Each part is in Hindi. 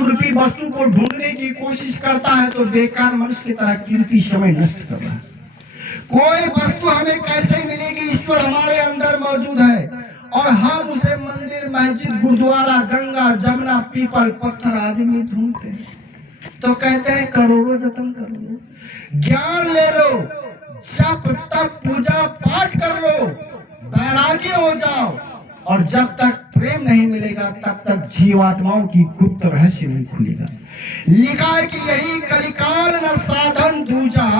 भगवान रूपी वस्तु को ढूंढने की कोशिश करता है तो बेकार मनुष्य की तरह कीमती समय नष्ट कर रहा है। कोई वस्तु हमें कैसे मिलेगी? ईश्वर हमारे अंदर मौजूद है और हम उसे मंदिर, मस्जिद, गुरुद्वारा, गंगा, जमुना, पीपल, पत्थर आदि में ढूंढते हैं। तो कहते हैं करोड़ों जतन कर लो, ज्ञान ले लो, जप तप पूजा पाठ कर लो, वैरागी हो जाओ, और जब तक प्रेम नहीं मिलेगा तब तक जीवात्माओं की गुप्त रहस्य नहीं खुलेगा। लिखा है कि यही कलिकाल न साधन दूजा,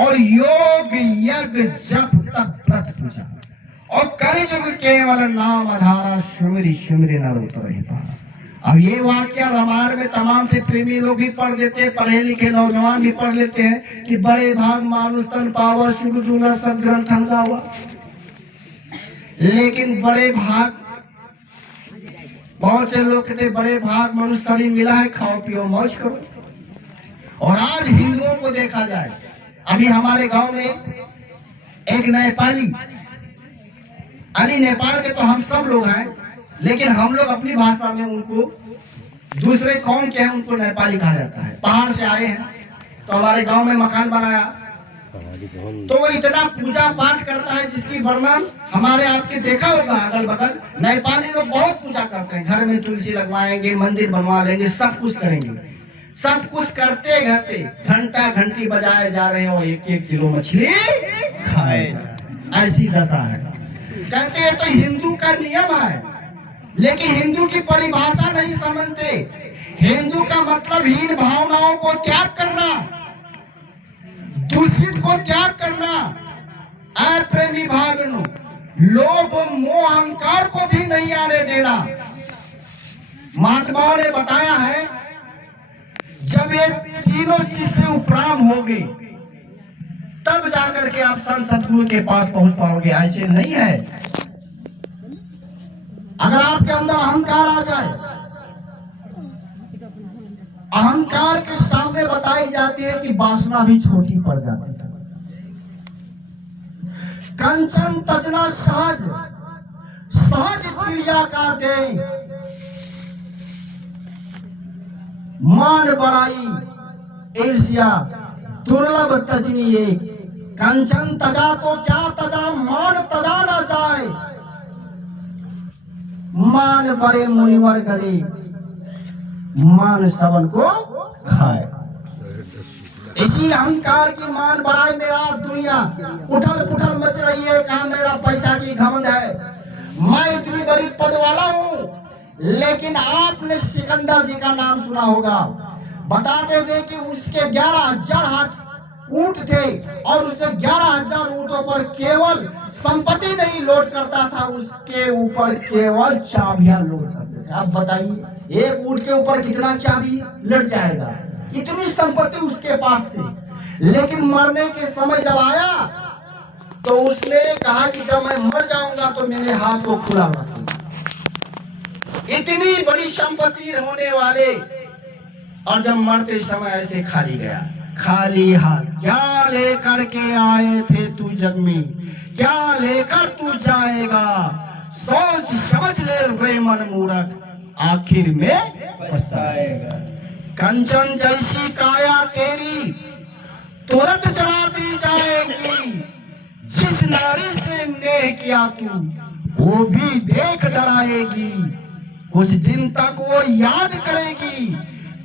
और योग यज्ञ जप तप व्रत पूजा, और कलिजुग केवल नाम आधारा, सुमिरि सुमिरि नर उतरहि पारा। अब ये वाक्य रामायण में तमाम से प्रेमी लोग भी पढ़ देते हैं, पढ़े लिखे नौजवान भी पढ़ लेते हैं कि बड़े भाग मानुष तन पावा, शिव दूला सदग्रंथ हंगा हुआ। लेकिन बड़े भाग, बहुत से लोग कहते बड़े भाग मनुष्य शरीर मिला है, खाओ पियो मौज करो। और आज हिंदुओं को देखा जाए, अभी हमारे गांव में एक नेपाली, अली नेपाल के तो हम सब लोग हैं, लेकिन हम लोग अपनी भाषा में उनको, दूसरे कौम के हैं उनको नेपाली कहा जाता है। पहाड़ से आए हैं तो हमारे गांव में मकान बनाया, तो वो इतना पूजा पाठ करता है जिसकी वर्णन हमारे आपके देखा होगा अगल बगल। नेपाली लोग बहुत पूजा करते हैं, घर में तुलसी लगवाएंगे, मंदिर बनवा लेंगे, सब कुछ करेंगे। सब कुछ करते करते घंटा घंटी बजाए जा रहे हैं और एक एक किलो मछली खाए, ऐसी दशा है। कहते हैं तो हिंदू का नियम है, लेकिन हिंदू की परिभाषा नहीं समझते। हिंदू का मतलब हीन भावनाओं को त्याग करना, दूषित को त्याग करना, अप्रेमी भावना, लोभ मोह अहंकार को भी नहीं आने देना। महात्माओं ने बताया है जब ये तीनों चीज से उपराम होगी तब जाकर के आप संत सतगुरु के पास पहुंच पाओगे, ऐसे नहीं है। अगर आपके अंदर अहंकार आ जाए, अहंकार के सामने बताई जाती है कि वासना भी छोटी पड़ जाती है। कंचन तजना सहज, सहज क्रिया का दे, मान बड़ाई ईर्ष्या दुर्लभ तजनी ये। कंचन तजा तो क्या तजा, मान तजा न जाए, मान बड़े मुनिवर गले, मान सबन को खाए। इसी अहंकार की मान बढ़ाई में आज दुनिया उठल पुठल मच रही है। कहा मेरा पैसा की घमंड है, मैं इतनी बड़ी पद वाला हूँ। लेकिन आपने सिकंदर जी का नाम सुना होगा, बताते थे कि उसके 11,000 हाथ ऊंट थे और उसने 11,000 ऊंटों पर केवल संपत्ति नहीं लोड करता था, उसके ऊपर केवल चाबियां लोड करते थे। आप बताइए एक ऊंट के ऊपर कितना चाबी लड़ जाएगा, इतनी संपत्ति उसके पास थी। लेकिन मरने के समय जब आया तो उसने कहा कि जब मैं मर जाऊंगा तो मेरे हाथ को खुला रखूंगा। इतनी बड़ी संपत्ति होने वाले, और जब मरते समय ऐसे खाली गया, खाली हाथ। क्या लेकर के आए थे तू जग में, क्या लेकर तू जाएगा, सोच समझ ले रे मन मूर्ख, आखिर में पछताएगा। कंचन जैसी काया तेरी तुरंत जला दी जाएगी, जिस नारी से नेह किया तू वो भी देख डराएगी। कुछ दिन तक वो याद करेगी,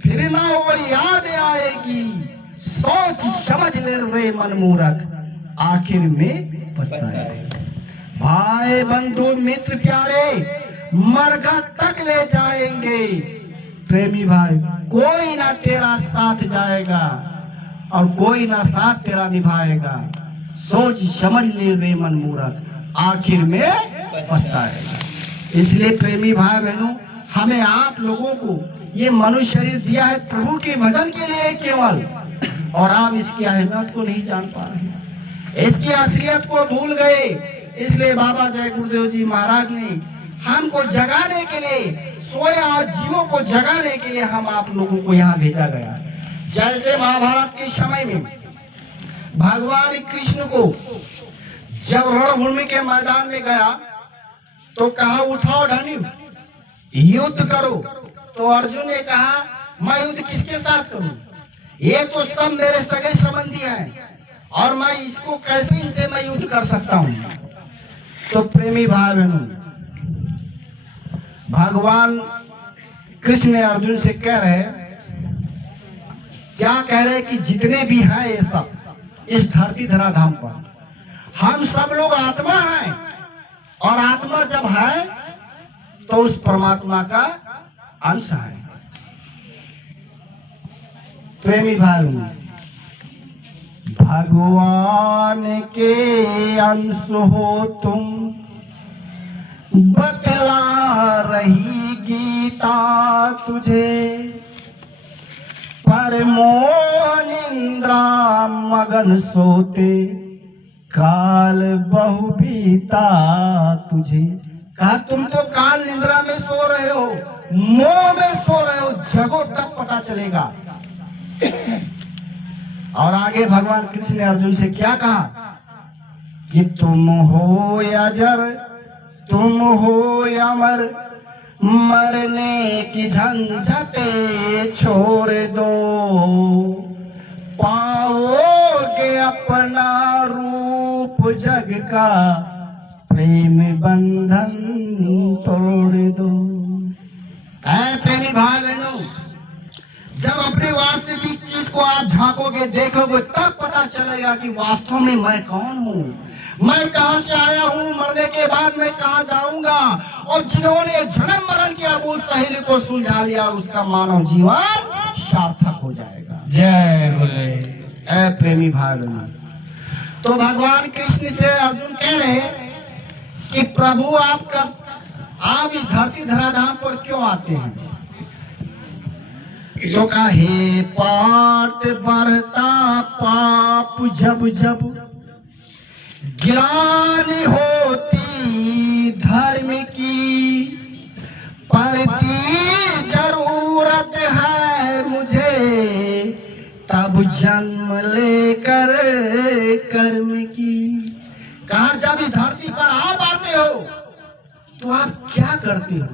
फिर ना वो याद आएगी, सोच समझ ले रे मन मूर्ख, आखिर में पछताएगा। भाई बंधु मित्र प्यारे मरघट तक ले जाएंगे, प्रेमी भाई कोई ना तेरा साथ जाएगा और कोई ना साथ तेरा निभाएगा। सोच समझ ले रे मन मूर्ख, आखिर में पछताएगा। इसलिए प्रेमी भाई बहनों, हमें आप लोगों को ये मनुष्य शरीर दिया है प्रभु के भजन के लिए केवल, और आप इसकी अहमियत को नहीं जान पा रहे, इसकी असलियत को भूल गए। इसलिए बाबा जय गुरुदेव जी महाराज ने हमको जगाने के लिए, सोया जीवों को जगाने के लिए हम आप लोगों को यहाँ भेजा गया। जैसे महाभारत के समय में भगवान कृष्ण को जब रणभूमि के मैदान में गया तो कहा उठाओ धनी युद्ध करो, तो अर्जुन ने कहा मैं युद्ध किसके साथ करूं? ये तो सब मेरे सगे संबंधी हैं और मैं इसको कैसे इनसे मैं युद्ध कर सकता हूं? तो प्रेमी भाई बहनों, भगवान कृष्ण ने अर्जुन से कह रहे, क्या कह रहे कि जितने भी हैं ये सब इस धरती धराधाम पर हम सब लोग आत्मा हैं और आत्मा जब है तो उस परमात्मा का अंश है। प्रेमी भाई, भगवान के अंश हो तुम, बतला रही गीता तुझे, पर मोह निंद्रा मगन सोते, काल बहु बीता तुझे। कहा तुम तो काल निंद्रा में सो रहे हो, मोह में सो रहे हो, जगो तब पता चलेगा। और आगे भगवान कृष्ण ने अर्जुन से क्या कहा कि तुम हो अजर, तुम हो अमर, मरने की झंझटे छोड़ दो, पाओगे अपना रूप जग का, प्रेम बंधन तोड़ दो। ऐ प्रेमी भाई बहनों, जब अपने वास्तविक चीज को आप झांकोगे, देखोगे, तब पता चलेगा कि वास्तव में मैं कौन हूँ, मैं कहां से आया हूँ, मरने के बाद मैं कहां जाऊंगा। और जिन्होंने जन्म मरण की अबूझ सहेली को सुलझा लिया, उसका मानव जीवन सार्थक हो जाएगा। जय बोले। ऐ प्रेमी भाई बहनों, तो भगवान कृष्ण से अर्जुन कह रहे कि प्रभु आप इस धरती धराधाम पर क्यों आते हैं? तो कहे पार्थ बढ़ता पाप जब जब, ग्लानि होती धर्म की, पड़ती जरूरत है मुझे, तब जन्म लेकर कर्म की। कहा जब इस धरती पर आप आते हो तो आप क्या करते हो?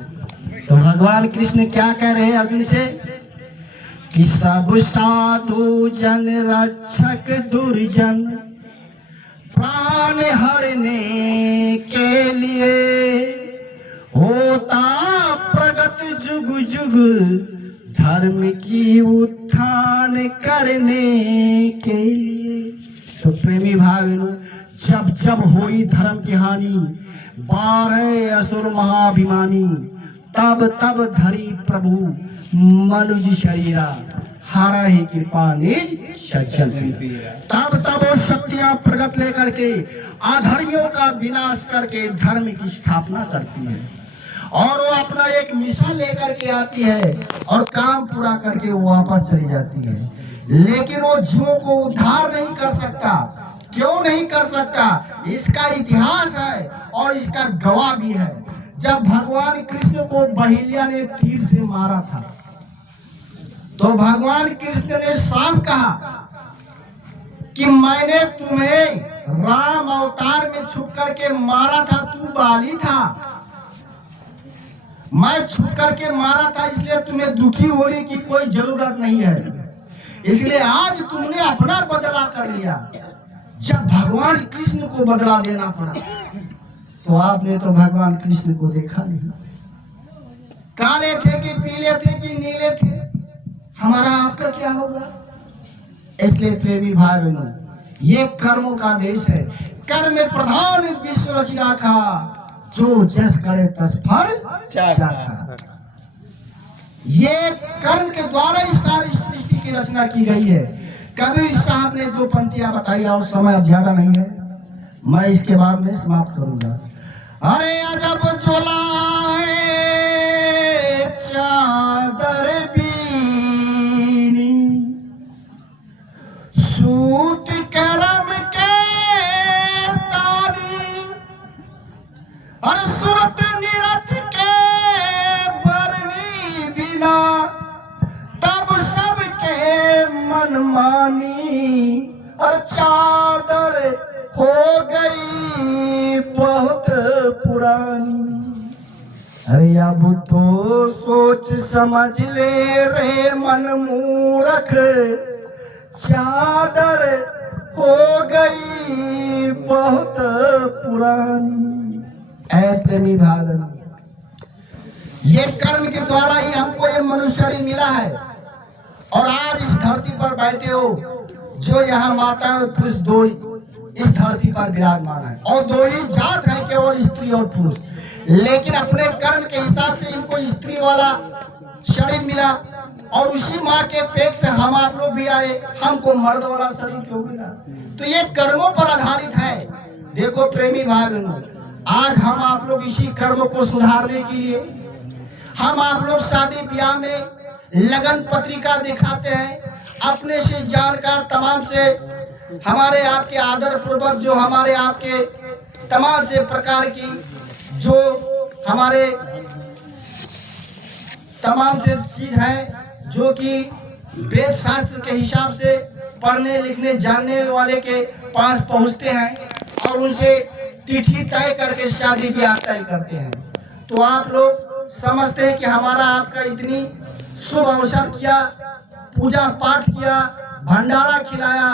तो भगवान कृष्ण क्या कह रहे हैं अर्जुन से कि सब साधु जन रक्षक दुर्जन, प्राण हरने के लिए, होता प्रगट जुग जुग, धर्म की उत्थान करने के लिए। तो प्रेमी भाइयों, जब जब हुई धर्म की हानि, 12 असुर महाभिमानी, तब तब धरी प्रभु मनुज शरीरा, हरा ही कृपा निज सज्जन। तब तब वो शक्तियां प्रगट लेकर के अधर्मियों का विनाश करके धर्म की स्थापना करती है, और वो अपना एक मिशन लेकर के आती है और काम पूरा करके वो वापस चली जाती है। लेकिन वो जीवों को उद्धार नहीं कर सकता। क्यों नहीं कर सकता? इसका इतिहास है और इसका गवाह भी है। जब भगवान कृष्ण को बहिलिया ने तीर से मारा था, तो भगवान कृष्ण ने साफ कहा कि मैंने तुम्हें राम अवतार में छुप करके मारा था, तू बाली था, मैं छुप करके मारा था, इसलिए तुम्हें दुखी होने की कोई जरूरत नहीं है। इसलिए आज तुमने अपना बदला कर लिया। जब भगवान कृष्ण को बदला देना पड़ा, तो आपने तो भगवान कृष्ण को देखा नहीं। काले थे कि पीले थे कि नीले थे, हमारा आपका क्या होगा? इसलिए प्रेमी भाई बहनों, ये कर्मों का देश है। कर्म प्रधान विश्व रचना का, जो जस करे तस फल चाखा। ये कर्म के द्वारा ही सारी सृष्टि की रचना की गई है। कबीर साहब ने 2 पंक्तियां बताई और समय अब ज्यादा नहीं है, मैं इसके बाद में समाप्त करूंगा। अरे अजब जोला है चादर बीनी, सूत करम के तानी, और सूरत निरत के बरनी बिना, तब सबके मन मानी, और चादर हो गई बहुत पुरानी। अरे अब तो सोच समझ ले रे मन मूरख, चादर हो गई बहुत पुरानी। ऐ प्रेमी भागन, ये कर्म के द्वारा ही हमको ये मनुष्य शरीर मिला है और आज इस धरती पर बैठे हो। जो यहाँ माता और पुरुष दो इस धरती पर विराजमान है और दो ही जात है, केवल स्त्री और पुरुष। लेकिन अपने कर्म के हिसाब से इनको स्त्री वाला शरीर मिला और उसी माँ के पेट से हम आप लोग भी आए, हमको मर्द वाला शरीर क्यों मिला? तो ये कर्मों पर आधारित है। देखो प्रेमी भाई बहनों, आज हम आप लोग इसी कर्म को सुधारने के लिए हम आप लोग शादी ब्याह में लगन पत्रिका दिखाते हैं। अपने से जानकार तमाम से हमारे आपके आदर पूर्वक जो हमारे आपके तमाम से प्रकार की जो हमारे तमाम से चीज है जो कि वेद शास्त्र के हिसाब से पढ़ने लिखने जानने वाले के पास पहुंचते हैं और उनसे तिथि तय करके शादी ब्याह तय करते हैं। तो आप लोग समझते हैं कि हमारा आपका इतनी शुभ अवसर किया, पूजा पाठ किया, भंडारा खिलाया,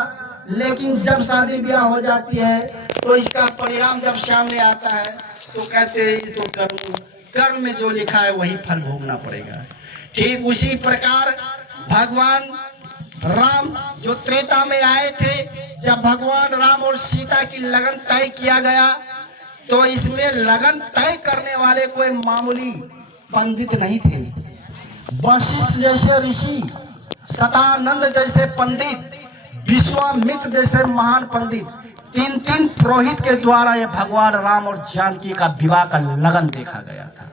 लेकिन जब शादी ब्याह हो जाती है तो इसका परिणाम जब सामने आता है तो कहते हैं तो कर्म में जो लिखा है वही फल भोगना पड़ेगा। ठीक उसी प्रकार भगवान राम जो त्रेता में आए थे, जब भगवान राम और सीता की लगन तय किया गया तो इसमें लगन तय करने वाले कोई मामूली पंडित नहीं थे। वशिष्ठ जैसे ऋषि, सदानंद जैसे पंडित, विश्वामित्र जैसे महान पंडित, तीन तीन पुरोहित के द्वारा ये भगवान राम और जानकी का विवाह का लगन देखा गया था।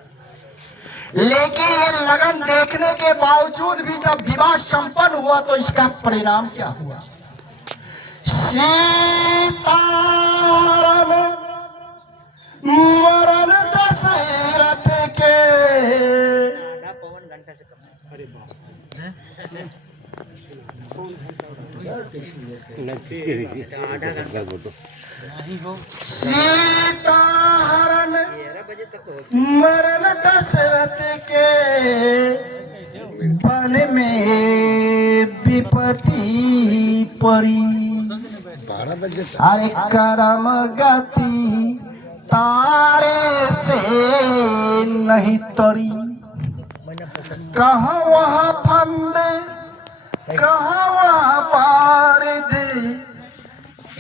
लेकिन ये लगन देखने के बावजूद भी जब विवाह संपन्न हुआ तो इसका परिणाम क्या हुआ? सीताराम मरण दशरथ के, सीता हरण मरण दशरथ के, वन में विपत्ति पड़ी। अरे कर्म गति तारे से नहीं तरी, कहाँ वहाँ फंद कहाँ वहाँ पारिद,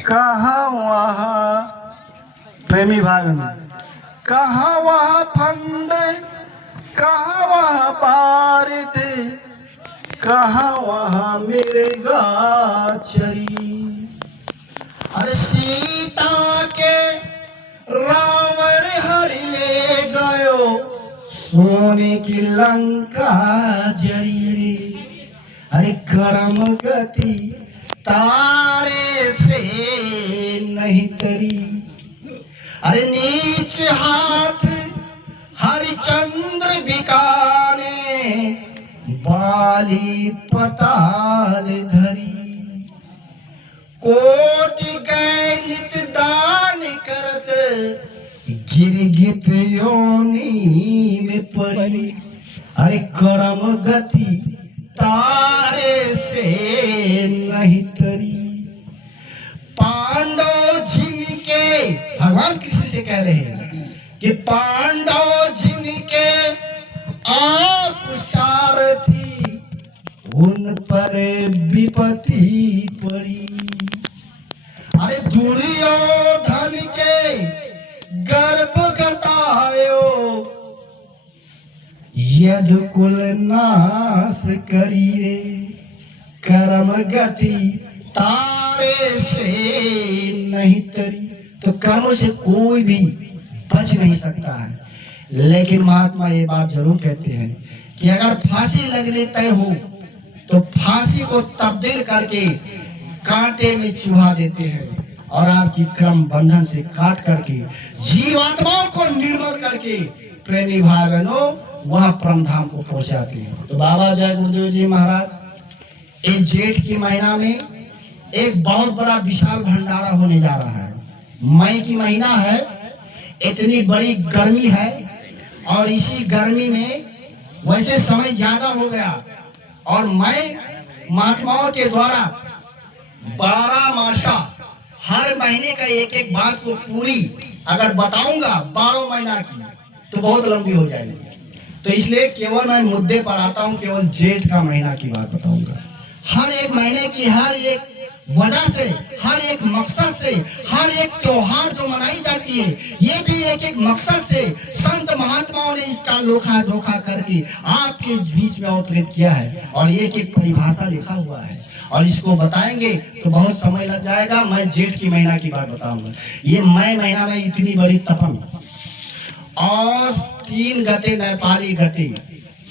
कहाँ वहाँ प्रेमी भाग में, कहाँ वहाँ फंद कहाँ वहाँ पारिद, कहाँ वहाँ मेरे गाचरी। अरे सीता के रावण हरि ले गयो, सोने की लंका जरी। अरे कर्म गति तारे से नहीं तरी। अरे नीच हाथ हरिचंद्र बिकाने, बाली पताल धरी। कोटि गए नित दान करत, गिरगित योनि में पड़ी। अरे कर्म गति तारे से नहीं तरी। पांडव जिनके, भगवान किसी से कह रहे हैं कि पांडव जिनके आप सारथी, उन पर विपत्ति पड़ी। अरे दुर्योधन के गर्भ गतायो, यदु कुल नाश करिए। कर्म गति तारे से नहीं तरी। तो कर्मों से कोई भी बच नहीं सकता है। लेकिन महात्मा ये बात जरूर कहते हैं कि अगर फांसी लगने तय हो तो फांसी को तब्दील करके कांटे में चुभा देते हैं और आपकी कर्म बंधन से काट करके जीवात्माओं को निर्मल करके प्रेमी भाई बहनों वहां परम धाम को पहुंचाते हैं। तो बाबा जय गुरुदेव जी महाराज, इस जेठ की महीना में एक बहुत बड़ा विशाल भंडारा होने जा रहा है। मई की महीना है, इतनी बड़ी गर्मी है और इसी गर्मी में वैसे समय ज्यादा हो गया और मैं महात्माओं के द्वारा 12 मासा हर महीने का एक एक बात को पूरी अगर बताऊंगा 12 महीना की तो बहुत लंबी हो जाएगी। तो इसलिए केवल मैं मुद्दे पर आता हूँ, केवल जेठ का महीना की बात बताऊंगा। हर एक महीने की हर एक वजह से, हर एक मकसद से, हर एक त्योहार जो मनाई जाती है ये भी एक एक मकसद से संत महात्माओं ने इसका लोखा धोखा करके आपके बीच में अवतरित किया है और एक एक परिभाषा लिखा हुआ है और इसको बताएंगे तो बहुत समय लग जाएगा। मैं जेठ की महीना की बात बताऊंगा। ये मई महीना में इतनी बड़ी तपन और 3 गते नेपाली गते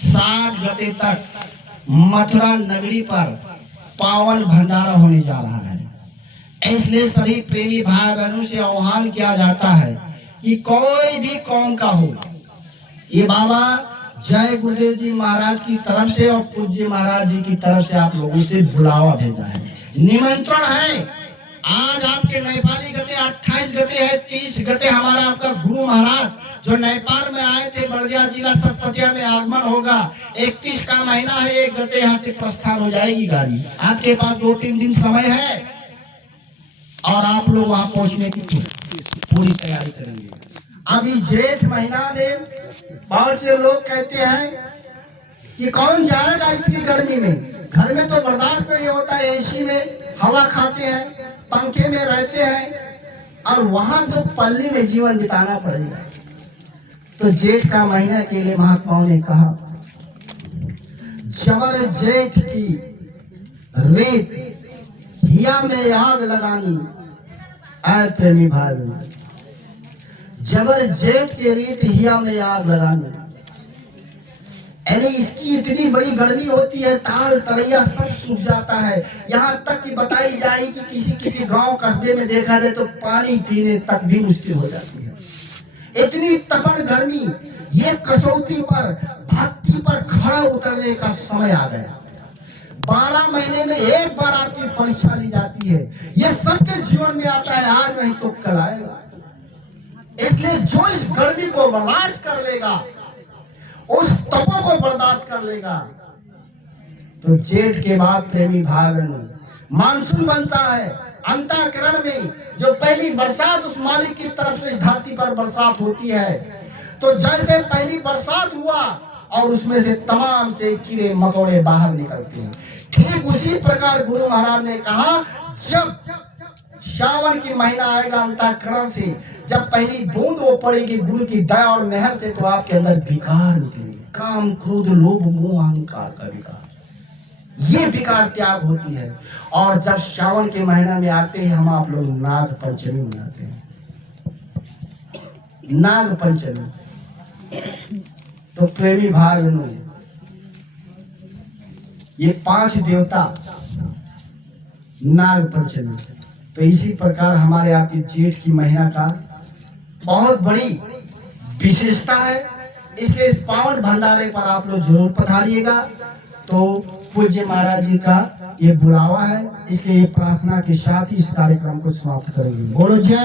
7 गते तक मथुरा नगरी पर पावन भंडारा होने जा रहा है। इसलिए सभी प्रेमी भाई बहनों से आह्वान किया जाता है कि कोई भी कौम का हो, ये बाबा जय गुरुदेव जी महाराज की तरफ से और पूज्य महाराज जी की तरफ से आप लोगों से बुलावा भेजा है, निमंत्रण है। आज आपके नेपाली गते 28 गते है, 30 गते हमारा आपका गुरु महाराज जो नेपाल में आए थे बर्दिया जिला सतपतिया में आगमन होगा। 31 का महीना है, 1 गते यहाँ से प्रस्थान हो जाएगी गाड़ी। आपके पास 2-3 दिन समय है और आप लोग वहां पहुंचने की पूरी तैयारी करेंगे। अभी जेठ महीना में बहुत से लोग कहते हैं कि कौन जाएगा इतनी गर्मी में, घर में तो बर्दाश्त नहीं होता है, एसी में हवा खाते हैं, पंखे में रहते हैं और वहां तो पल्ली में जीवन बिताना पड़ेगा। तो जेठ का महीना के लिए महात्माओं ने कहा जबर जेठ की रेत हिया में आग लगानी, आए प्रेमी भाई, जबर जेठ के रेत हिया में आग लगानी। यानी इसकी इतनी बड़ी गर्मी होती है, ताल तलैया सब सूख जाता है। यहाँ तक कि बताई जाए कि किसी किसी गांव कस्बे में देखा जाए तो पानी पीने तक भी मुश्किल हो जाती है। इतनी तपन गर्मी, ये कसौटी पर भक्ति पर खड़ा उतरने का समय आ गया। 12 महीने में एक बार आपकी परीक्षा ली जाती है, ये सबके जीवन में आता है, आज नहीं तो कल आएगा। इसलिए जो इस गर्मी को बर्दाश्त कर लेगा, उस तपों को बर्दाश्त कर लेगा, तो जेठ के बाद प्रेमी भाई बहनों मानसून बनता है। अंतःकरण में जो पहली बरसात उस मालिक की तरफ से धरती पर बरसात होती है, तो जैसे पहली बरसात हुआ और उसमें से तमाम से कीड़े मकोड़े बाहर निकलते हैं, ठीक उसी प्रकार गुरु महाराज ने कहा जब श्रावण की महीना आएगा अंतःकरण से, जब पहली बूंद वो पड़ेगी गुरु की दया और मेहर से, तो आपके अंदर विकार निकलेंगे, काम क्रोध लोभ मोह अहंकार का विकार, ये विकार त्याग होती है। और जब श्रावण के महीना में आते हैं हम आप लोग नाग पंचमी मनाते हैं। नाग पंचमी तो प्रेमी भाई बहनों, ये 5 देवता नाग पंचमी, तो इसी प्रकार हमारे आपके जेठ की महीना का बहुत बड़ी विशेषता है। इसलिए इस पावन भंडारे पर आप लोग जरूर पधारिएगा। तो पूज्य महाराज जी का ये बुलावा है, इसलिए प्रार्थना के साथ ही इस कार्यक्रम को समाप्त करेंगे। बोलो जय।